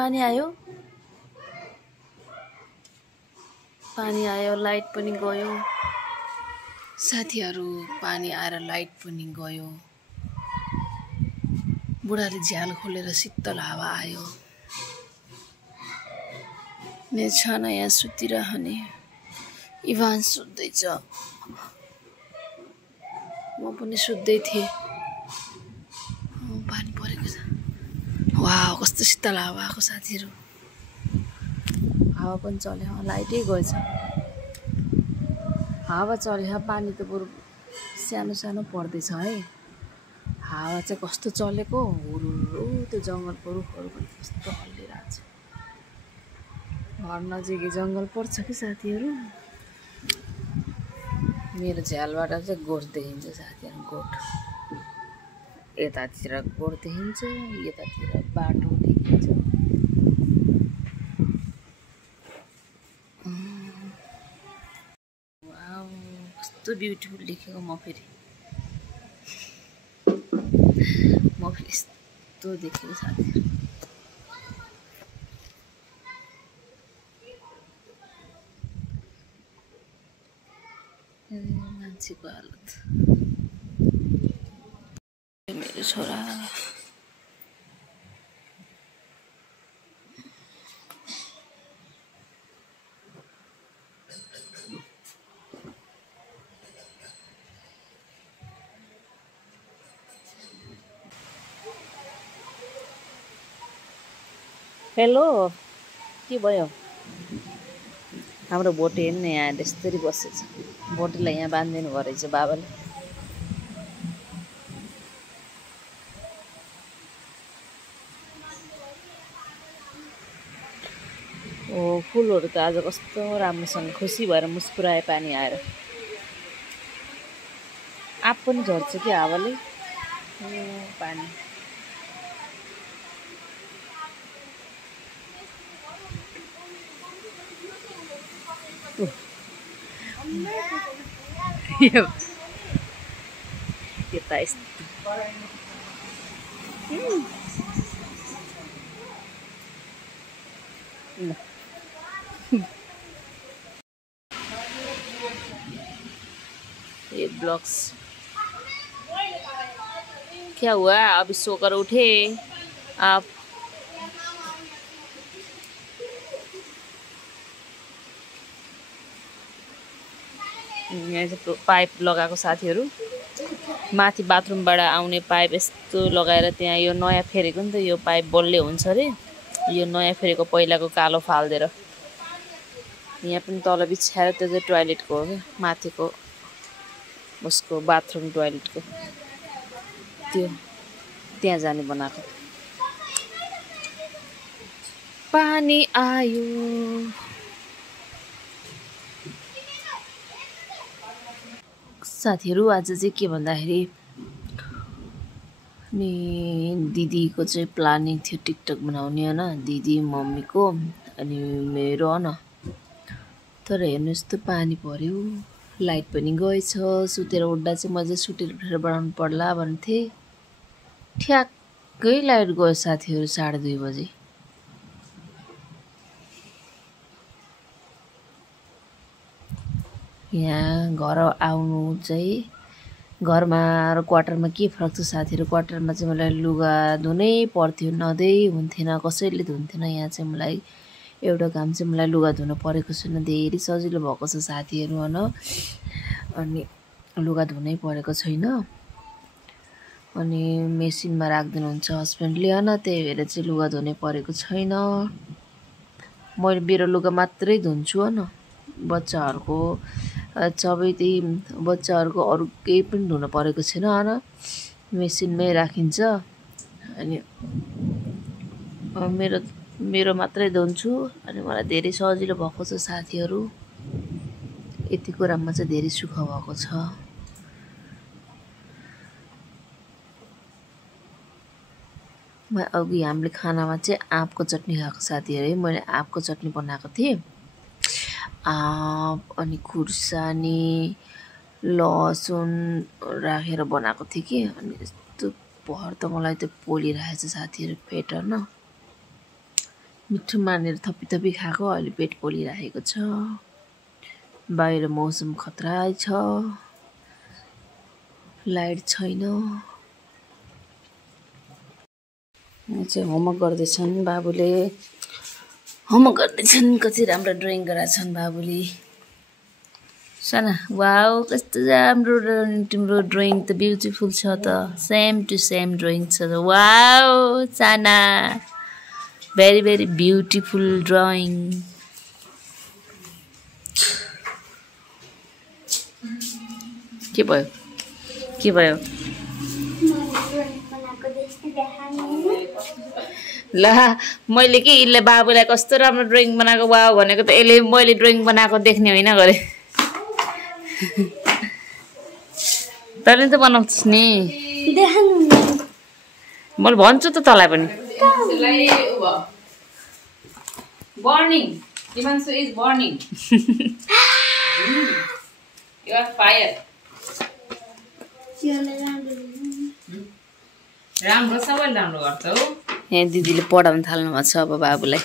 पानी आयो, लाइट पनि गयो साथीहरु। पानी आएर लाइट पनि गयो। बुढाले झ्याल खोलेर शीतल हावा आयो। मेरो छाना यहाँ सुतिरहने। इभान सुत्दैछ, म पनि सुत्दै थिएँ। पानी परेको छ। वाउ, कस्तो शीतल हावा आएको साथीहरु। हावा पनि चल्यो, लाइटै गएछ। हावा चल्यो, पानी त बरु सानो सानो पर्दैछ है। हावा चाहिँ कस्तो चलेको, हुरुरु त्यो जंगलको रुखहरु पनि कस्तो हल्लिरहेछ। घर नजिकै जंगल पर्छ कि साथीहरु। मेरो झ्यालबाट चाहिँ गोठ देखिन्छ साथीहरु, गोठ। यतातिर गोठ देखिन्छ, यतातिर बाटो देखिन्छ। वाउ, कस्तो ब्युटिफुल देखेको म फेरि यस्तो देखेको साथीहरु। मान्छेको हालत। मेरो छोरा हेलो, के भयो? हाम्रो भोटे हेर्नु यहाँ यसरी बसेछ। भोटेलाई यहाँ बाँधिदिनु भयो रहेछ बाबाले। ओ, फुलहरु त आज कस्तो राम्रोसँग खुसी भएर मुस्कुराए पानी आएर। आप पनि झर्छ कि हावाले। पानी यता यस्तो ये ब्लॉग्स। क्या हुआ? अभी सोकर उठे आप? यहाँ चाहिँ पाइप लगाएको साथीहरु। माथि बाथरुमबाट आउने पाइप यस्तो लगाएर त्यहाँ यो नयाँ फेरेको नि त, यो पाइप बल्ले हुन्छ रे। यो नयाँ फेरेको पहिलाको कालो फाल्देर यहाँ पनि तल बिछाएर, त्यो चाहिँ टोयलेटको हो क्या, माथिको उसको बाथरुम टोयलेटको त्यो त्यहाँ जाने बनाएको। पानी आयो। साथीहरु आज चाहिँ के भन्दाखेरि नि दिदीको चाहिँ प्लानिङ थियो टिकटक बनाउने हैन, दिदी मम्मीको अनि मेरो हैन। तर हेर्नुस् त पानी पर्यो, लाइट पनि गएछ। सुतेर उठ्दा चाहिँ म चाहिँ सुतेर उठेर बनाउनु पर्ला भन्थे। ठ्याक्कै लाइट गयो साथीहरु 2:30 बजे। यहाँ घर आउनु चाहिँ घरमा र क्वार्टरमा के फरक छ साथीहरु। क्वार्टरमा चाहिँ मलाई लुगा धुनै पर्थ्यो, नधुइ हुन्थेन, कसैले धुन्थेन। यहाँ चाहिँ मलाई एउटा काम चाहिँ मलाई लुगा धुन परेको छैन, धेरै सजिलो भएको छ साथीहरु हैन। अनि लुगा धुनै परेको छैन। अनि मेसिनमा राख्दिनुहुन्छ हस्बेन्डले हैन, त्यही भएर चाहिँ लुगा धुनै परेको छैन। मैले मेरो लुगा मात्रै धुन्छु हैन, बच्चाहरुको सबै त्यही बच्चाहरुको अरु केही पनि धुन परेको छैन हैन, मेसिनमै राखिन्छ। अनि मेरो मात्रै धुन्छु अनि मलाई धेरै सजिलो भएको छ साथीहरु। यति कुरामा चाहिँ धेरै सुख भएको छ। अघि हामीले खानामा चाहिँ आँपको चटनी खाएको साथीहरु। मैले आँपको चटनी बनाएको थिएँ। आँप अनि खुर्सानी लसुन राखेर बनाएको थिएँ कि। अनि यस्तो भर त मलाई त पोलिरहेछ साथीहरु पेट हैन। मिठो मानेर थपी थपी खाएको अहिले पेट पोलिरहेको छ। बाहिर मौसम खतरा छ, लाइट छैन। यहाँ चाहिँ होमवर्क गर्दैछन् बाबुले, होमवर्क गर्दैछन्। कति राम्रो ड्रइङ गराछन् बाबुले। साना वाउ कस्तो राम्रो तिम्रो ड्रइङ त ब्युटिफुल छ त, सेम टु सेम ड्रइङ छ त। वाउ साना भेरी भेरी ब्युटिफुल ड्रइङ। के भयो के भयो? ल मैले के यसले बाबुलाई कस्तो राम्रो ड्रइङ बनाएको वाउ भनेको त यसले मैले ड्रइङ बनाएको देख्ने होइन गरे। तैँले त बनाउँछस् नि, मैले भन्छु त तँलाई पनि। Burning. Himanshu is burning. You are fire. राम्रो सबैले राम्रो गर्छ हौ। यहाँ दिदीले पढाउन थाल्नु भएको छ अब बाबुलाई।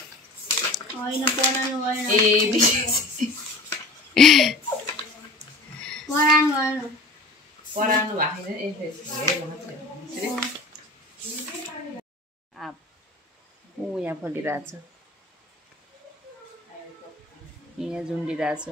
पढाउनु भएको यहाँ फलिरहेछ, यहाँ झुन्डिरहेछ।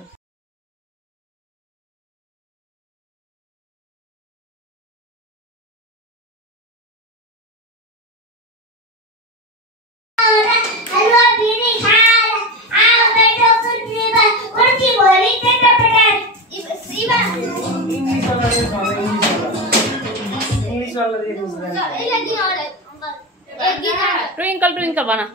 ट्विंकल ट्विंकल बना।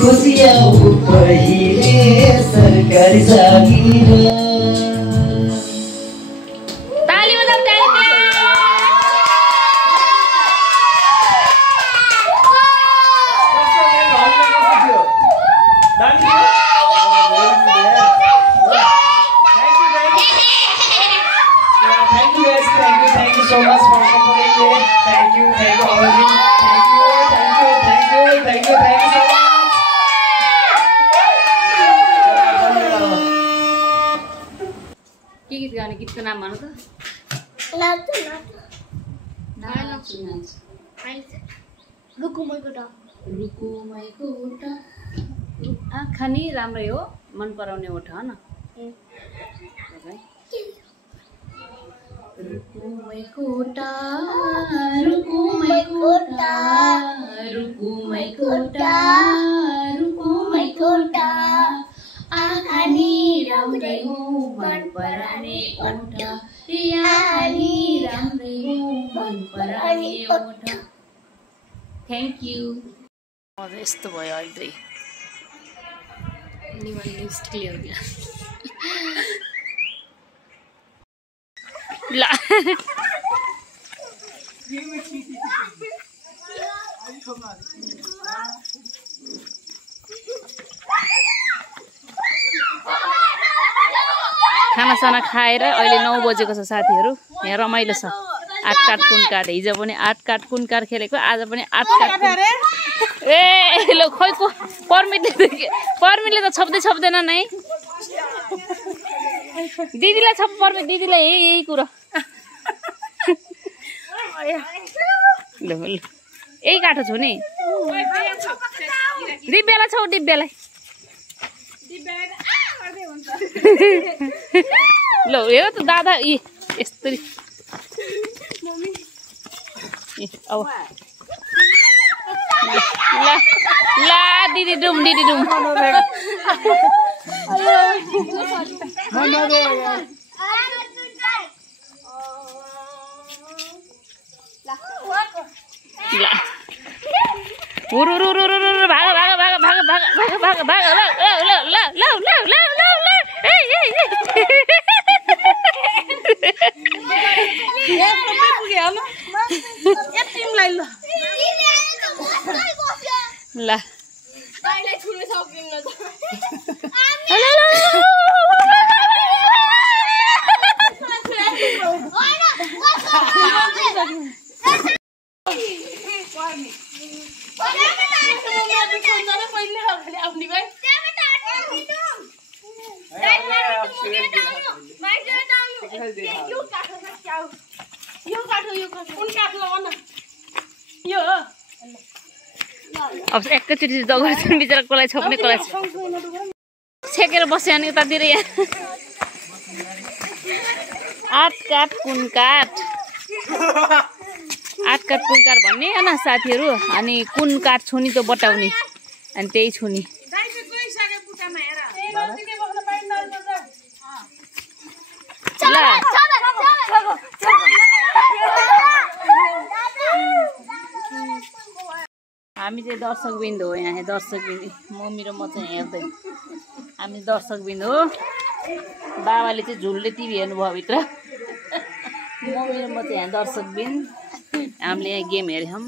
खुसियाउ पहिले सरकारी जागिर। ताली बजाऊ ताली। Thank you so much for supporting me. Thank you all of you. Thank you so much. के गीत गाउने? गीतको नाम भन त। आँखा नि राम्रै हो, मन पराउने ओठ हो न। रुकुमै कोटा रुकुमै कोटा रुकुमै कोटा रुकुमै कोटा आँखा नि राम्रै हो मन पराउने ओठ आँखा नि राम्रै हो मन पराउने ओठ। Thank you. यस्तो भयो अहिले लिपस्टिक ल्याउँदिन ल। खानासाना खाएर अहिले 9 बजेको छ साथीहरू। यहाँ रमाइलो छ। आठ काट कुन काट, हिजो पनि 8 काट कुन काट खेलेको, आज पनि 8 काट। ए ल खोइ को पर्मिटले त छप्दैन नै। दिदीलाई छप पर्मिट, दिदीलाई यही कुरो। ल यही काठो छु नि। दिव्यालाई छौ, दिव्यालाई ल हेर त दादा यस्तरी अब ल दिदी डुम अब एकैचोटि दगुरा बिचरा कसलाई छोप्ने कसलाई छेकेर बस्यो भने उतातिर यहाँ आठ काट कुन काट भन्ने होइन साथीहरू अनि कुन काट छुनी त बटाउने अनि त्यही छुनी हामी चाहिँ दर्शकबिन्दु हो यहाँ दर्शकबिन्दु मम्मी र म चाहिँ हेर्दै हामी दर्शकबिन्दु हो बाबाले चाहिँ झुलले टिभी हेर्नुभयो भित्र मम्मी र म चाहिँ यहाँ दर्शकबिन्दु हामीले यहाँ गेम हेऱ्यौँ